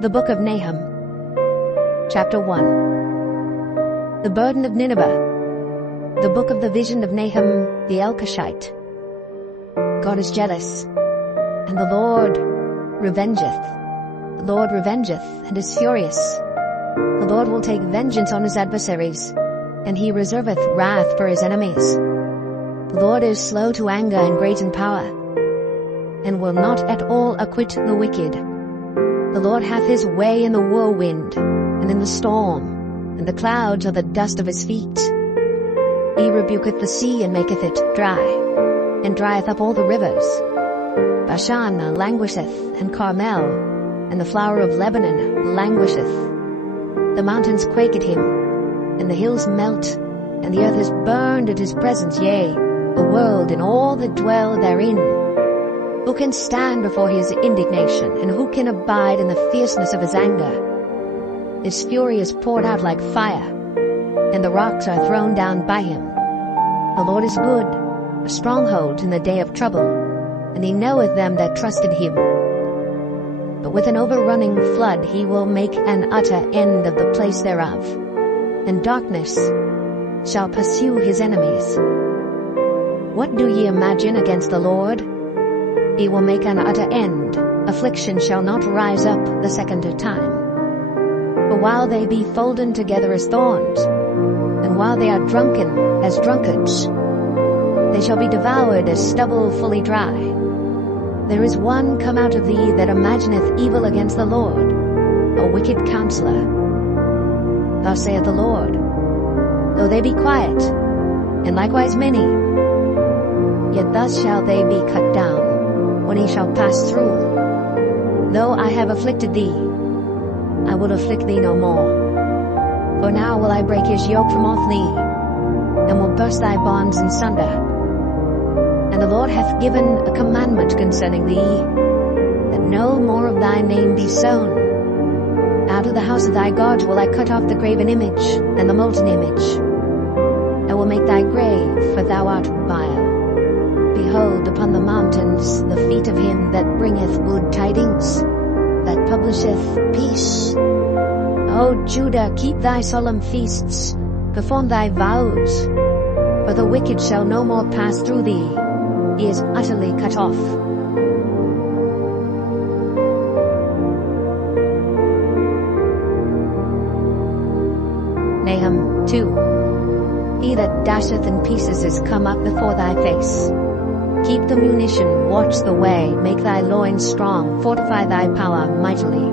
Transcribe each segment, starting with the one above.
The Book of Nahum. Chapter 1. The Burden of Nineveh. The Book of the Vision of Nahum the Elkoshite. God is jealous, and the Lord revengeth. The Lord revengeth, and is furious. The Lord will take vengeance on his adversaries, and he reserveth wrath for his enemies. The Lord is slow to anger and great in power, and will not at all acquit the wicked. The Lord hath his way in the whirlwind, and in the storm, and the clouds are the dust of his feet. He rebuketh the sea, and maketh it dry, and drieth up all the rivers. Bashan languisheth, and Carmel, and the flower of Lebanon languisheth. The mountains quake at him, and the hills melt, and the earth is burned at his presence, yea, the world and all that dwell therein. Who can stand before his indignation, and who can abide in the fierceness of his anger? His fury is poured out like fire, and the rocks are thrown down by him. The Lord is good, a stronghold in the day of trouble, and he knoweth them that trust in him. But with an overrunning flood he will make an utter end of the place thereof, and darkness shall pursue his enemies. What do ye imagine against the Lord? He will make an utter end. Affliction shall not rise up the second time. For while they be folden together as thorns, and while they are drunken as drunkards, they shall be devoured as stubble fully dry. There is one come out of thee that imagineth evil against the Lord, a wicked counselor. Thus saith the Lord, though they be quiet, and likewise many, yet thus shall they be cut down, when he shall pass through. Though I have afflicted thee, I will afflict thee no more. For now will I break his yoke from off thee, and will burst thy bonds in sunder. And the Lord hath given a commandment concerning thee, that no more of thy name be sown. Out of the house of thy gods will I cut off the graven image and the molten image. I will make thy grave, for thou art vile. Behold, upon the mountains the feet of him that bringeth good tidings, that publisheth peace. O Judah, keep thy solemn feasts, perform thy vows, for the wicked shall no more pass through thee. He is utterly cut off. Nahum 2. He that dasheth in pieces is come up before thy face. Keep the munition, watch the way, make thy loins strong, fortify thy power mightily.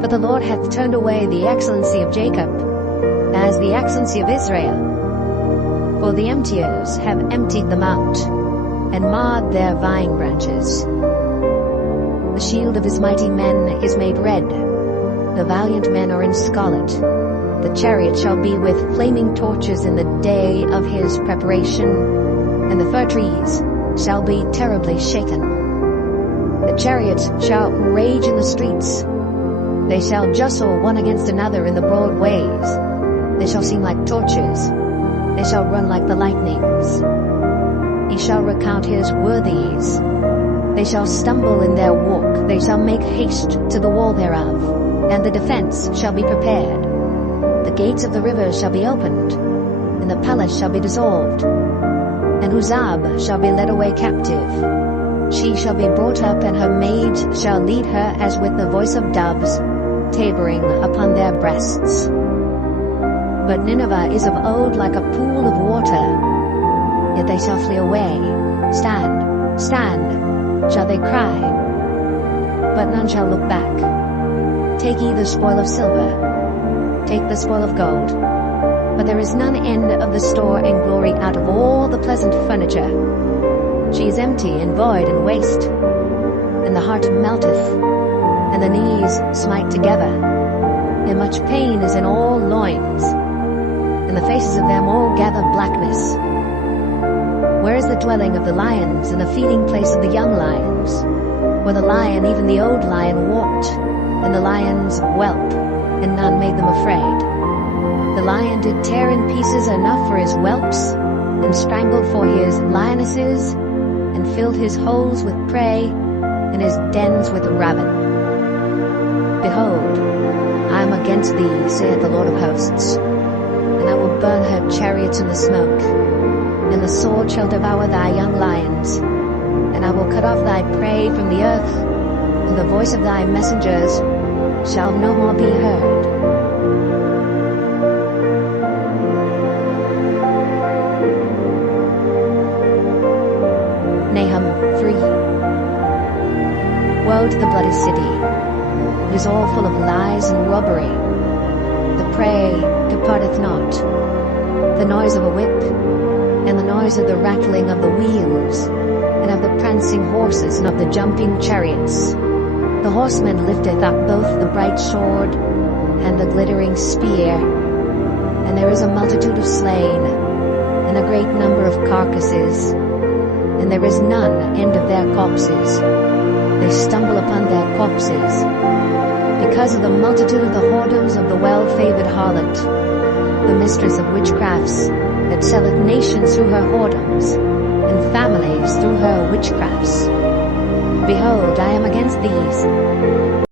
For the Lord hath turned away the excellency of Jacob, as the excellency of Israel. For the emptiers have emptied them out, and marred their vine branches. The shield of his mighty men is made red, the valiant men are in scarlet. The chariot shall be with flaming torches in the day of his preparation, and the fir trees shall be terribly shaken. The chariots shall rage in the streets. They shall jostle one against another in the broad ways. They shall seem like torches. They shall run like the lightnings. He shall recount his worthies. They shall stumble in their walk. They shall make haste to the wall thereof, and the defense shall be prepared. The gates of the rivers shall be opened, and the palace shall be dissolved. And Huzab shall be led away captive. She shall be brought up, and her maids shall lead her as with the voice of doves, tabering upon their breasts. But Nineveh is of old like a pool of water, yet they shall flee away. Stand, stand, shall they cry, but none shall look back. Take ye the spoil of silver, take the spoil of gold, but there is none end of the store and glory out of all the pleasant furniture. She is empty and void and waste, and the heart melteth, and the knees smite together, and much pain is in all loins, and the faces of them all gather blackness. Where is the dwelling of the lions, and the feeding place of the young lions? Where the lion, even the old lion, walked, and the lions whelp, and none made them afraid. The lion did tear in pieces enough for his whelps, and strangled for his lionesses, and filled his holes with prey, and his dens with rabble. Behold, I am against thee, saith the Lord of hosts, and I will burn her chariots in the smoke, and the sword shall devour thy young lions, and I will cut off thy prey from the earth, and the voice of thy messengers shall no more be heard. Nahum 3. Woe to the bloody city! It is all full of lies and robbery. The prey departeth not, the noise of a whip, and the noise of the rattling of the wheels, and of the prancing horses, and of the jumping chariots. The horseman lifteth up both the bright sword and the glittering spear, and there is a multitude of slain, and a great number of carcasses, and there is none end of their corpses. They stumble upon their corpses, because of the multitude of the whoredoms of the well-favored harlot, the mistress of witchcrafts, that selleth nations through her whoredoms, and families through her witchcrafts. Behold, I am against these,